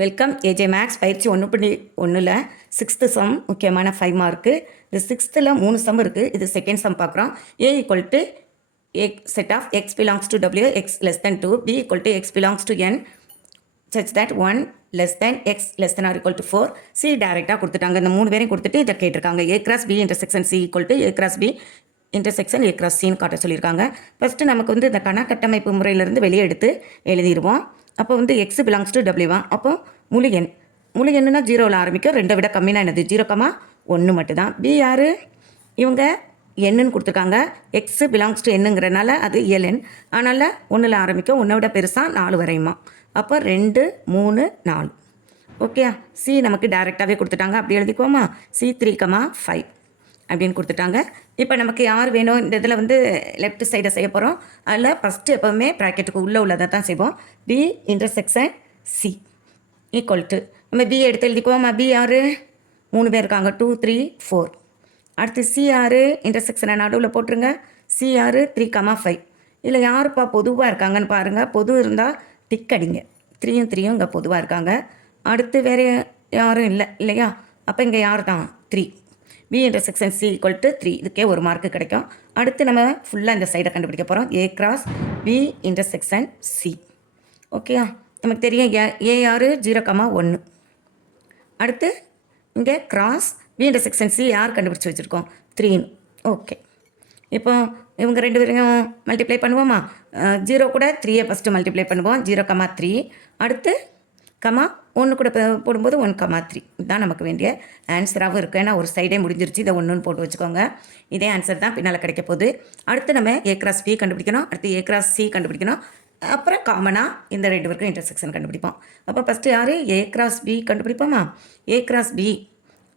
Welcome AJ maths பயிற்சி 1.1ல் 6th some முக்கியமான 5 mark. இது 6th 3 சம் இருக்குது. இது செகண்ட் சம் பார்க்குறோம். A = A set of x belongs to W, x less than 2, B = x belongs to N such that 1 less than x less than or equal to 4. C டைரெக்டாக கொடுத்துட்டாங்க. இந்த 3 பேரையும் கொடுத்துட்டு இதை கேட்டிருக்காங்க. A cross B intersection C = A cross B intersection A cross Cன்னு காட்ட சொல்லியிருக்காங்க. First நமக்கு இந்த கணக்கட்டமைப்பு முறையிலேருந்து வெளியே எடுத்து எழுதிடுவோம். அப்போ எக்ஸ் பிலாங்ஸ் டு டபிள்யூவா. அப்போ முழு எண்ணுனா 0ல் ஆரம்பிக்கும். 2 விட கம்மினா என்னது 0,1 மட்டும்தான். பி யார்? இவங்க என்னன்னு கொடுத்துருக்காங்க. எக்ஸ் பிலாங்ஸ் டு என்னங்கிறனால அது எல்என். அதனால் 1ல் ஆரம்பிக்கும். 1 விட பெருசாக 4 வரையுமா. அப்போ 2, 3, 4. ஓகே. சி நமக்கு டைரெக்டாகவே கொடுத்துட்டாங்க. அப்படி எழுதிக்குவோமா. C 3,5 அப்படின்னு கொடுத்துட்டாங்க. இப்போ நமக்கு யார் வேணும்? இந்த இதில் லெஃப்ட் சைடை செய்ய போகிறோம். அதில் ஃபஸ்ட்டு எப்போவுமே ப்ராக்கெட்டுக்கு உள்ளே உள்ளதை தான் செய்வோம். B intersection C = நம்ம B எடுத்து எழுதிக்குவோம். B யார்? 3 பேர் இருக்காங்க. 2, 3, 4. அடுத்து C யார்? இன்டர்செக்ஷனை நடுவில் போட்டுருங்க. C யார்? 3,5. இதில் யாருப்பா பொதுவாக இருக்காங்கன்னு பாருங்கள். பொது இருந்தால் டிக் அடிங்க. 3யும் 3யும் இங்கே பொதுவாக இருக்காங்க. அடுத்து வேறு யாரும் இல்லையா? அப்போ இங்கே யார் தான்? 3. B intersection C = 3. இதுக்கே 1 மார்க்கு கிடைக்கும். அடுத்து நம்ம ஃபுல்லாக இந்த சைடை கண்டுபிடிக்க போகிறோம். A cross B intersection C. ஓகேயா? நமக்கு தெரியும் A யார்? 0,1. அடுத்து இங்கே கிராஸ் B intersection C யார் கண்டுபிடிச்சி வச்சுருக்கோம்? 3. ஓகே. இப்போ இவங்க 2 பேரையும் மல்டிப்ளை பண்ணுவோமா? 0 கூட 3யை ஃபஸ்ட்டு மல்டிப்ளை பண்ணுவோம். 0,3. அடுத்து 1 கூட போடும்போது 1,3. இதுதான் நமக்கு வேண்டிய ஆன்சராகவும் இருக்குது. ஏன்னா ஒரு சைடே முடிஞ்சிருச்சு. இதை 1ன்னு போட்டு வச்சுக்கோங்க. இதே ஆன்சர் தான் பின்னால் கிடைக்க போகுது. அடுத்து நம்ம A cross B கண்டுபிடிக்கணும். அடுத்து A cross C கண்டுபிடிக்கணும். அப்புறம் காமனாக இந்த 2 பேருக்கும் இன்டர்செக்ஷன் கண்டுபிடிப்போம். அப்போ ஃபஸ்ட்டு யார்? A cross B கண்டுபிடிப்போமா? A cross B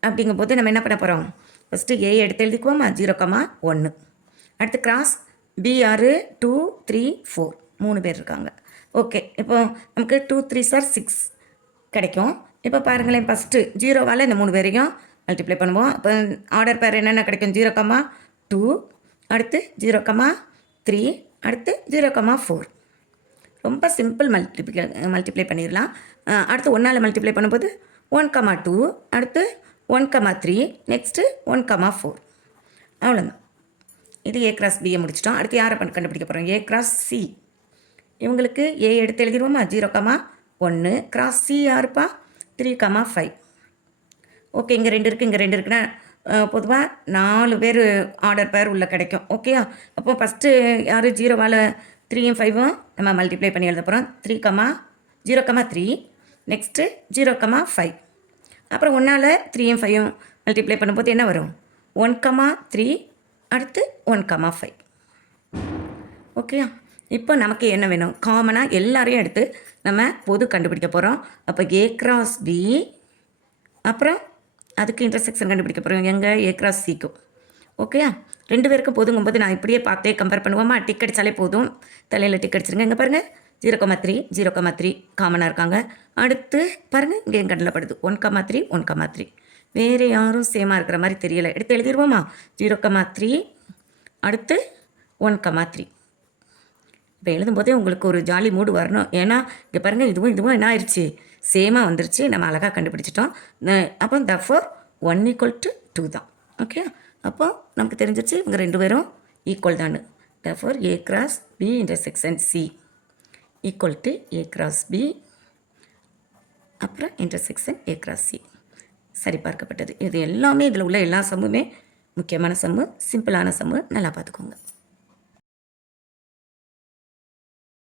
அப்படிங்கும்போது நம்ம என்ன பண்ண போகிறோம்? ஃபஸ்ட்டு A எடுத்து எழுதிக்குவோமா? 0,1. அடுத்து கிராஸ் B யார்? 2, 3, 4. 3 பேர் இருக்காங்க. ஓகே. இப்போ நமக்கு 2, 3 சார் 6 கிடைக்கும். இப்போ பாருங்களேன், ஃபஸ்ட்டு 0வால் இந்த 3 பேரையும் மல்டிப்ளை பண்ணுவோம். அப்போ ஆர்டர் பேர் என்னென்ன கிடைக்கும்? 0,2. அடுத்து 0,3. அடுத்து 0,4. ரொம்ப சிம்பிள் மல்டிப்ளை பண்ணிடலாம். அடுத்து 1ஆல் மல்டிப்ளை பண்ணும்போது 1,2. அடுத்து 1,3. நெக்ஸ்ட்டு 1,4. அவ்வளோதான். இது A cross Bயை முடிச்சிட்டோம். அடுத்து யாரை கண்டுபிடிக்க போகிறோம்? A cross C. இவங்களுக்கு A எடுத்து எழுதிடுவோமா? 0,1. கிராஸ் C யாருப்பா? 3,5. ஓகே. இங்கே 2 இருக்குது, இங்கே 2 இருக்குன்னா பொதுவாக 4 பேர் ஆர்டர் பேர் உள்ளே கிடைக்கும். ஓகேயா? அப்போ ஃபஸ்ட்டு யார்? 0வால் 3யும் 5ம் நம்ம மல்டிப்ளை பண்ணி எழுத போகிறோம். 0,3. நெக்ஸ்ட்டு 0,5. அப்புறம் 1ஆல் 3யும் 5யும் மல்டிப்ளை பண்ணும்போது என்ன வரும்? 1,3. அடுத்து 1,5. ஓகேயா? இப்போ நமக்கு என்ன வேணும்? காமனாக எல்லாரையும் எடுத்து நம்ம பொது கண்டுபிடிக்க போகிறோம். அப்போ A cross B, அப்புறம் அதுக்கு இன்டர்செக்ஷன் கண்டுபிடிக்க போகிறோம். எங்கே? A cross Cக்கும். ஓகேயா? 2 பேருக்கும் பொதுங்கும்போது நான் இப்படியே பார்த்தே கம்பேர் பண்ணுவோமா? டிக் அடித்தாலே போதும். தலையில் டிக் அடிச்சிருங்க. இங்கே பாருங்கள் 0,3, 0,3 காமனாக இருக்காங்க. அடுத்து பாருங்கள், இங்கே என் கண்ணில் படுது 1,3, 1,3. வேறு யாரும் சேமாக இருக்கிற மாதிரி தெரியலை. எடுத்து எழுதிடுவோமா? 0,3. அடுத்து 1,3. இப்போ எழுதும்போதே உங்களுக்கு ஒரு ஜாலி மூடு வரணும். ஏன்னா இங்கே பாருங்கள், இதுவும் என்ன ஆயிடுச்சு? சேமாக வந்துருச்சு. நம்ம அழகாக கண்டுபிடிச்சிட்டோம். அப்போ therefore 1 = 2 தான். ஓகே. அப்போ நமக்கு தெரிஞ்சிருச்சு இவங்க 2 பேரும் ஈக்குவல் தான். therefore A cross B intersection C = A cross B, அப்புறம் இன்டர்செக்ஷன் A cross C சரி பார்க்கப்பட்டது. இது எல்லாமே இதில் உள்ள எல்லா சம்முமே முக்கியமான சம்மு, சிம்பிளான சம்மு. நல்லா பார்த்துக்கோங்க.